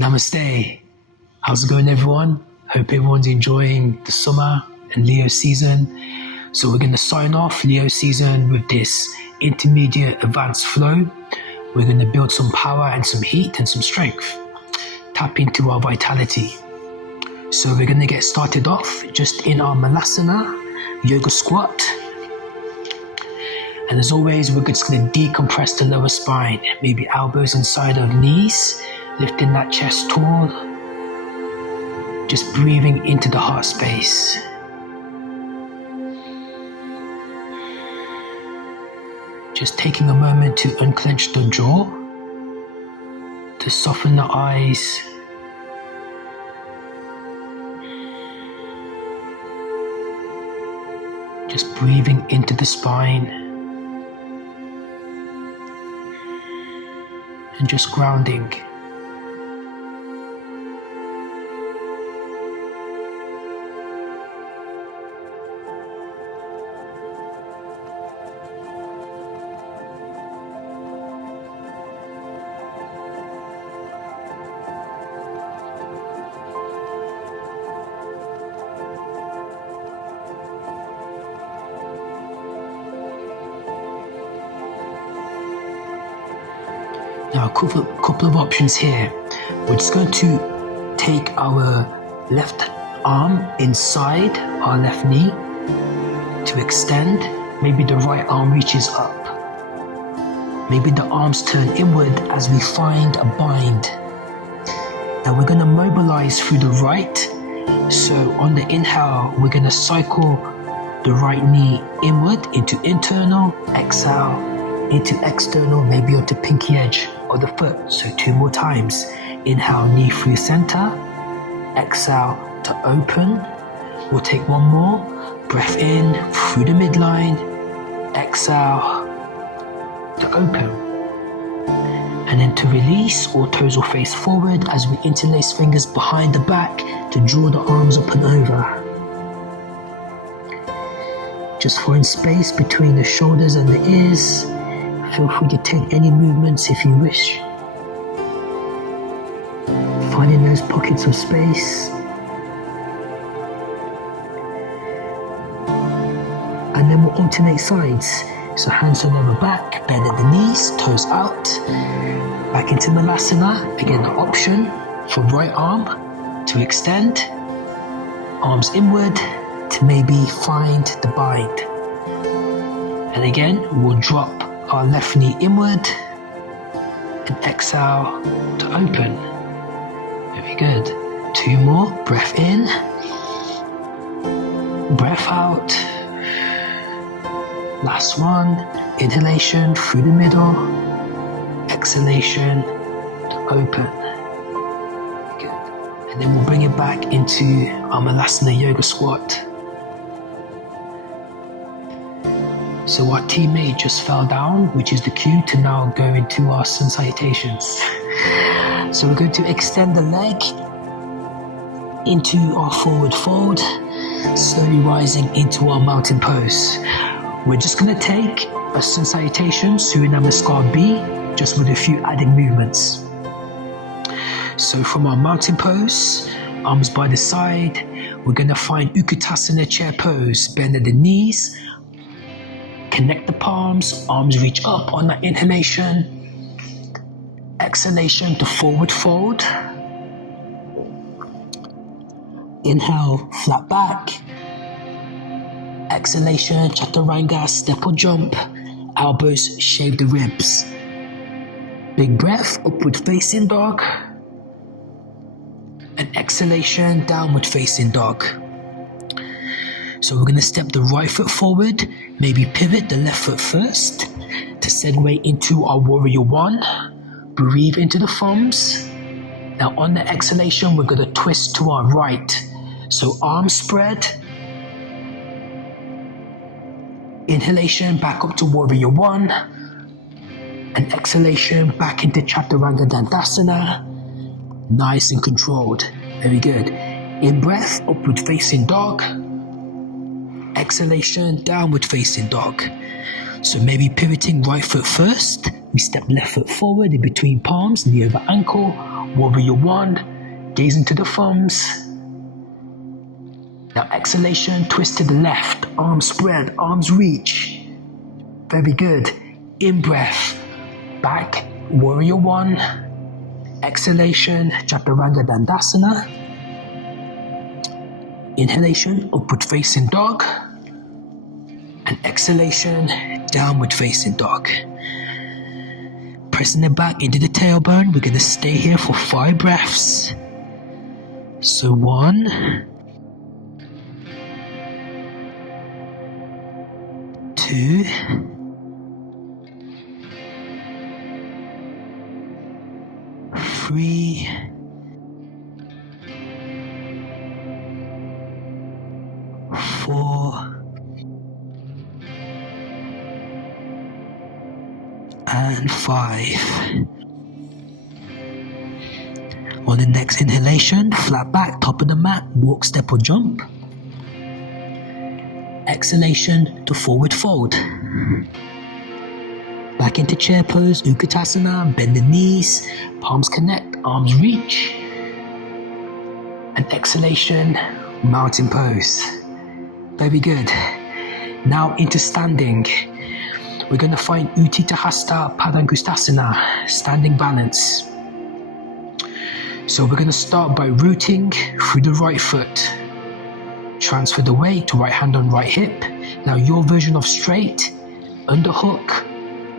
Namaste. How's it going, everyone? Hope everyone's enjoying the summer and Leo season. So we're going to sign off Leo season with this intermediate advanced flow. We're going to build some power and some heat and some strength. Tap into our vitality. So we're going to get started off just in our Malasana yoga squat. And as always, we're just going to decompress the lower spine. Maybe elbows inside of knees. Lifting that chest tall, just breathing into the heart space. Just taking a moment to unclench the jaw, to soften the eyes. Just breathing into the spine. And just grounding. Now a couple of options here. We're just going to take our left arm inside our left knee to extend. Maybe the right arm reaches up. Maybe the arms turn inward as we find a bind. Now we're going to mobilize through the right. So on the inhale, we're going to cycle the right knee inward into internal, exhale into external, maybe onto pinky edge of the foot. So 2 more times. Inhale, knee through center. Exhale to open. We'll take 1 more. Breath in through the midline. Exhale to open. And then to release, all toes will face forward as we interlace fingers behind the back to draw the arms up and over. Just find space between the shoulders and the ears. Feel free to take any movements if you wish. Finding those pockets of space. And then we'll alternate sides. So hands on over back, bend at the knees, toes out. Back into Malasana. Again, the option for right arm to extend. Arms inward to maybe find the bind. And again, we'll drop our left knee inward and exhale to open. Very good. 2 more. Breath in. Breath out. Last one. Inhalation through the middle. Exhalation to open. Very good. And then we'll bring it back into our Malasana yoga squat. So our teammate just fell down, which is the cue to now go into our sun salutations. So we're going to extend the leg into our forward fold, slowly rising into our mountain pose. We're just going to take a sun salutation, Surya Namaskar B, just with a few added movements. So from our mountain pose, arms by the side, we're going to find Utkatasana chair pose, bend at the knees, connect the palms, arms reach up on that inhalation. Exhalation to forward fold. Inhale, flat back. Exhalation, chaturanga, step or jump. Elbows shave the ribs. Big breath, upward facing dog. And exhalation, downward facing dog. So we're going to step the right foot forward, maybe pivot the left foot first to segue into our warrior 1. Breathe into the thumbs. Now on the exhalation, we're going to twist to our right. So arms spread. Inhalation back up to warrior 1. And exhalation back into chaturanga dandasana. Nice and controlled. Very good. In breath, upward facing dog. Exhalation, downward facing dog. So maybe pivoting right foot first. We step left foot forward in between palms, knee over ankle. Warrior one, gaze into the thumbs. Now exhalation, twist to the left, arms spread, arms reach. Very good. In breath, back, warrior one. Exhalation, Chaturanga Dandasana. Inhalation, upward facing dog. And exhalation, downward facing dog. Pressing the back into the tailbone, we're going to stay here for 5 breaths. So 1, 2, 3, 4, and 5. On the next inhalation, flat back, top of the mat, walk, step or jump. Exhalation to forward fold. Back into chair pose, Utkatasana, bend the knees, palms connect, arms reach. And exhalation, mountain pose. Very good. Now into standing. We're going to find Utthita Hasta Padangusthasana, standing balance. So we're going to start by rooting through the right foot. Transfer the weight to right hand on right hip. Now your version of straight, underhook,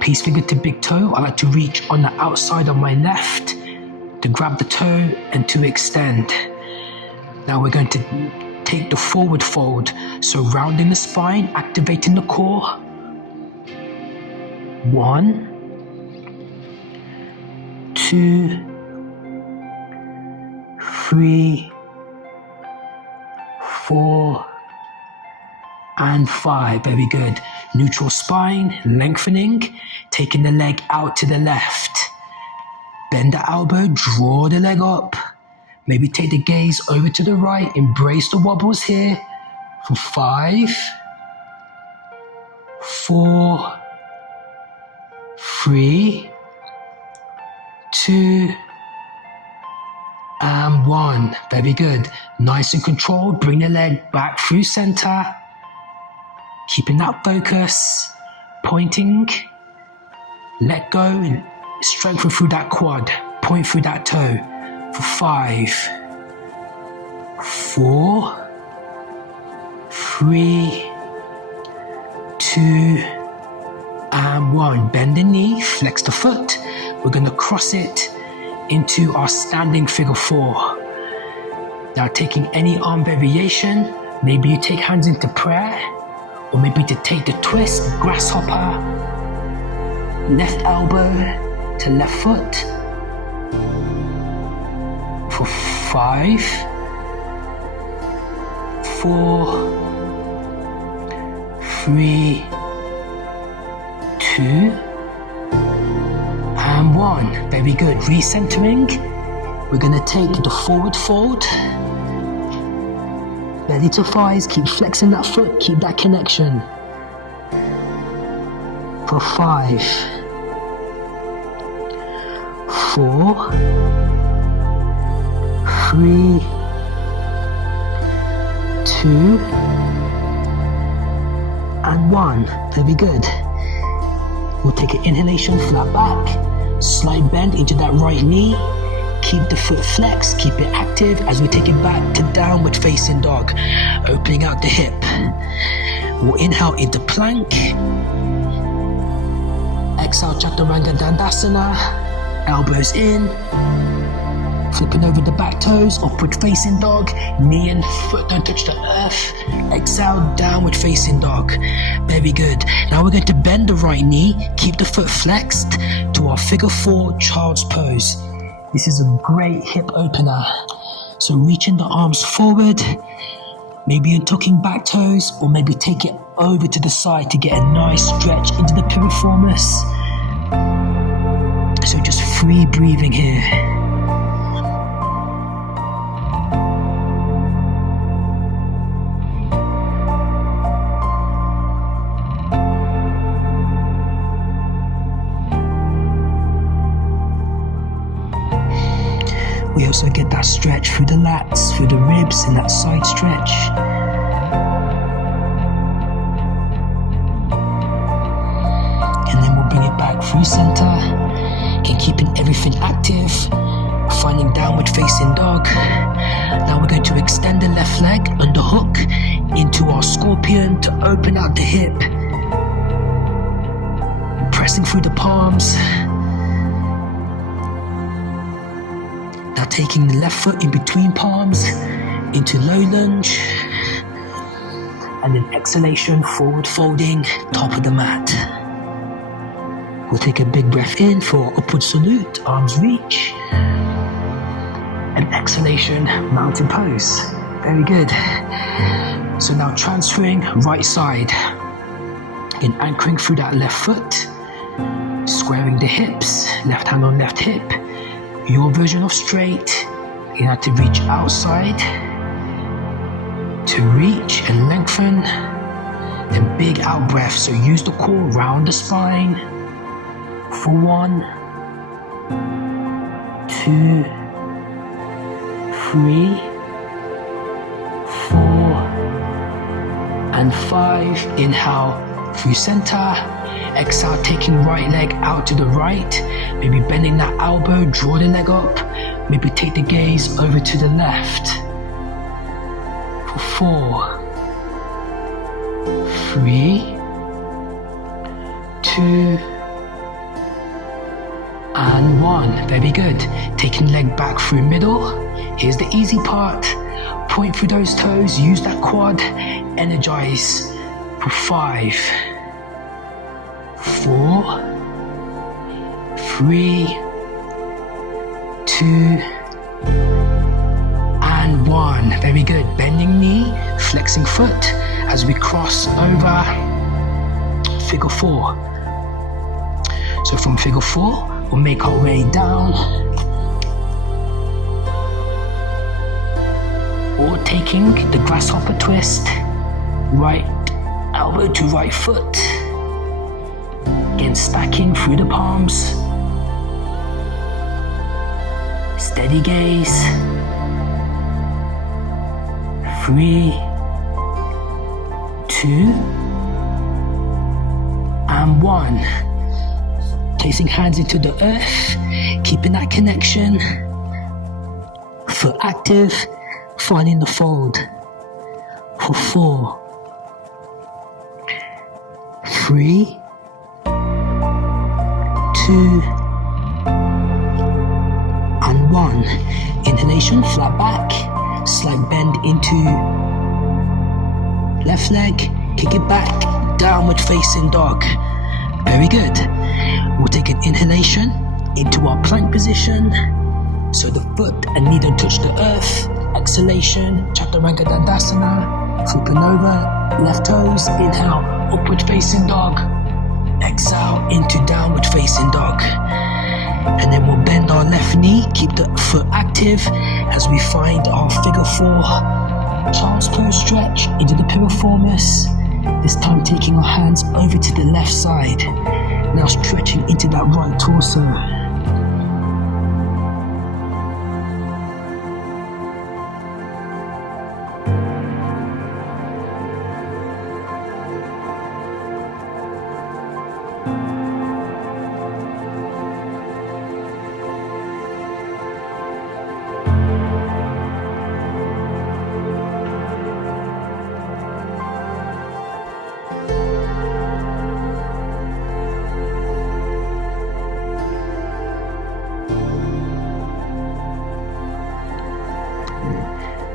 peace finger to big toe. I like to reach on the outside of my left to grab the toe and to extend. Now we're going to take the forward fold. So rounding the spine, activating the core. 1, 2, 3, 4, and 5. Very good. Neutral spine, lengthening, taking the leg out to the left. Bend the elbow, draw the leg up. Maybe take the gaze over to the right, embrace the wobbles here for 5, 4, 3, 2, and 1. Very good. Nice and controlled. Bring the leg back through center. Keeping that focus. Pointing. Let go and strengthen through that quad. Point through that toe for 5, 4, 3, 2, and 1. Bend the knee, flex the foot. We're going to cross it into our standing figure 4. Now taking any arm variation, maybe you take hands into prayer, or maybe to take the twist, grasshopper, left elbow to left foot for 5, 4, 3, 2, and 1. Very good. Recentering. We're going to take the forward fold. Belly to thighs. Keep flexing that foot. Keep that connection. For 5, 4, 3, 2, and 1. Very good. We'll take an inhalation, flat back, slight bend into that right knee. Keep the foot flexed, keep it active as we take it back to downward facing dog, opening out the hip. We'll inhale into plank. Exhale, Chaturanga Dandasana, elbows in. Flipping over the back toes, upward facing dog, knee and foot don't touch the earth. Exhale, downward facing dog. Very good. Now we're going to bend the right knee, keep the foot flexed to our figure 4 child's pose. This is a great hip opener. So reaching the arms forward, maybe you're tucking back toes, or maybe take it over to the side to get a nice stretch into the piriformis. So just free breathing here. We also get that stretch through the lats, through the ribs, and that side stretch. And then we'll bring it back through center. Again, keeping everything active. Finding downward facing dog. Now we're going to extend the left leg under hook into our scorpion to open out the hip. Pressing through the palms. Now taking the left foot in between palms into low lunge. And then exhalation, forward folding, top of the mat. We'll take a big breath in for upward salute, arms reach. And exhalation, mountain pose. Very good. So now transferring right side. Again, anchoring through that left foot. Squaring the hips, left hand on left hip. Your version of straight. You have to reach outside. To reach and lengthen. Then big out breath. So use the core, round the spine. For 1, 2, 3, 4, and 5. Inhale through center. Exhale, taking right leg out to the right. Maybe bending that elbow, draw the leg up. Maybe take the gaze over to the left. For 4, 3, 2, and 1. Very good. Taking leg back through middle. Here's the easy part. Point through those toes. Use that quad. Energize for 5, 4, 3, 2, and 1. Very good. Bending knee, flexing foot as we cross over figure 4. So from figure 4, we'll make our way down, or taking the grasshopper twist, right elbow to right foot, again stacking through the palms, steady gaze, 3, 2, and 1. Placing hands into the earth, keeping that connection. Foot active, finding the fold. For 4, 3, 2, and 1. Inhalation, flat back, slight bend into left leg, kick it back, downward facing dog. Very good. We'll take an inhalation into our plank position. So the foot and knee don't touch the earth. Exhalation, Chaturanga Dandasana. Flipping over, left toes. Inhale, upward facing dog. Exhale into downward facing dog. And then we'll bend our left knee, keep the foot active as we find our figure 4 child's pose stretch into the piriformis. This time taking our hands over to the left side. Now stretching into that right torso.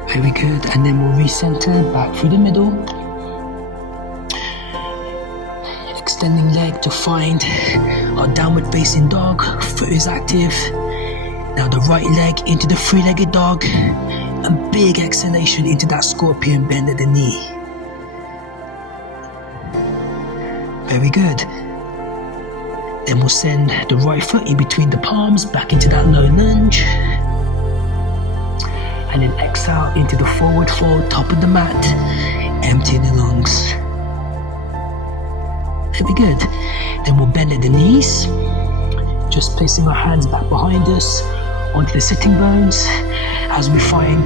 Very good, and then we'll recenter back through the middle. Extending leg to find our downward facing dog. Foot is active. Now the right leg into the three-legged dog. And big exhalation into that scorpion bend at the knee. Very good. Then we'll send the right foot in between the palms back into that low lunge. And then exhale into the forward fold, top of the mat, emptying the lungs. Very good. Then we'll bend at the knees, just placing our hands back behind us, onto the sitting bones as we find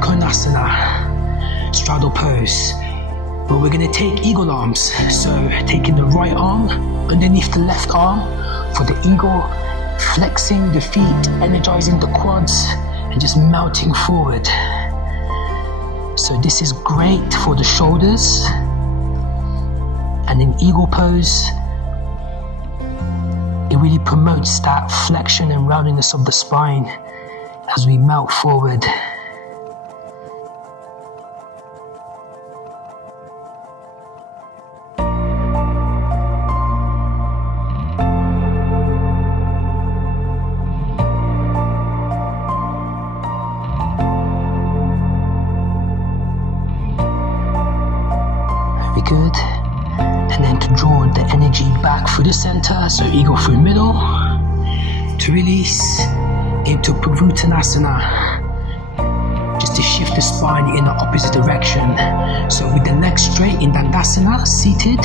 Konasana, straddle pose. But we're going to take eagle arms. So taking the right arm underneath the left arm for the eagle, flexing the feet, energizing the quads, and just melting forward. So this is great for the shoulders. And in eagle pose, it really promotes that flexion and roundiness of the spine as we melt forward. Very good. And then to draw the energy back through the center, so eagle through middle, to release into Pavuttanasana, just to shift the spine in the opposite direction. So with the legs straight in Dandasana, seated,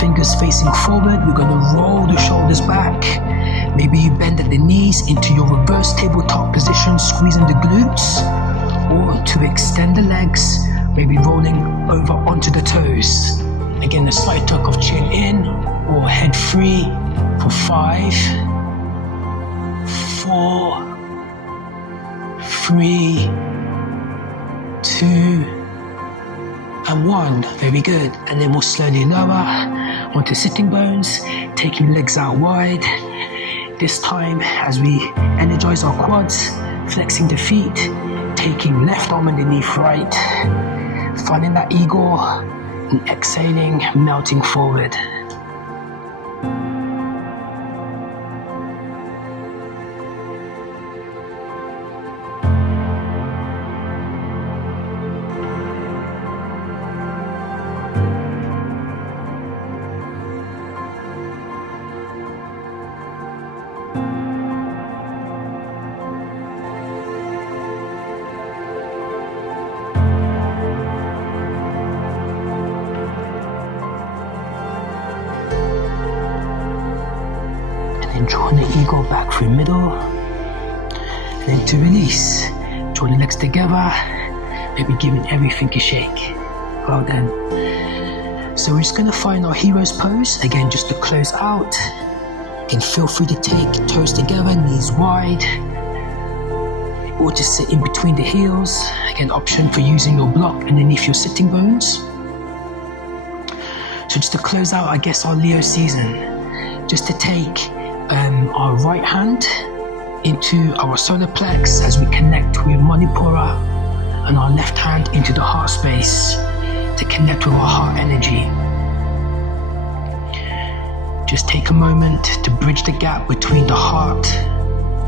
fingers facing forward, we're going to roll the shoulders back. Maybe you bend at the knees into your reverse tabletop position, squeezing the glutes, or to extend the legs, maybe rolling over onto the toes. Again, a slight tuck of chin in or head free for 5, 4, 3, 2, and 1. Very good. And then we'll slowly lower onto sitting bones, taking legs out wide. This time, as we energize our quads, flexing the feet, taking left arm underneath right, finding that eagle, and exhaling, melting forward. And drawing the eagle back through middle, and then to release, draw the legs together, maybe giving everything a shake. Well done. So we're just going to find our hero's pose, again just to close out. Again, feel free to take toes together, knees wide, or to sit in between the heels. Again, option for using your block underneath your sitting bones. So just to close out, I guess, our Leo season, just to take our right hand into our solar plex as we connect with Manipura, and our left hand into the heart space to connect with our heart energy. Just take a moment to bridge the gap between the heart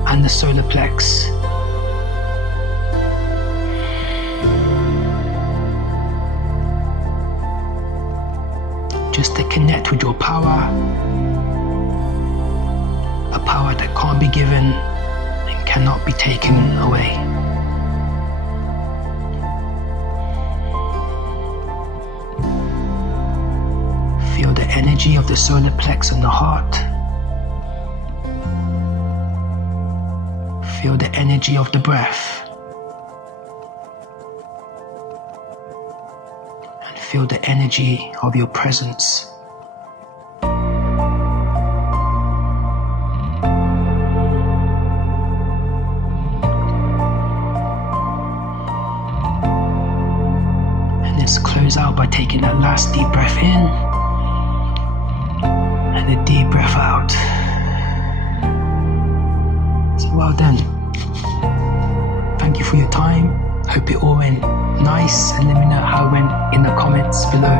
and the solar plex. Just to connect with your power, a power that can't be given and cannot be taken away. Feel the energy of the solar plex and the heart. Feel the energy of the breath. And feel the energy of your presence. Let's close out by taking that last deep breath in and a deep breath out. So well done. Thank you for your time. Hope it all went nice, and let me know how it went in the comments below.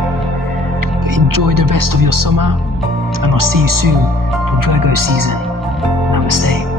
Enjoy the rest of your summer, and I'll see you soon for Virgo season. Namaste.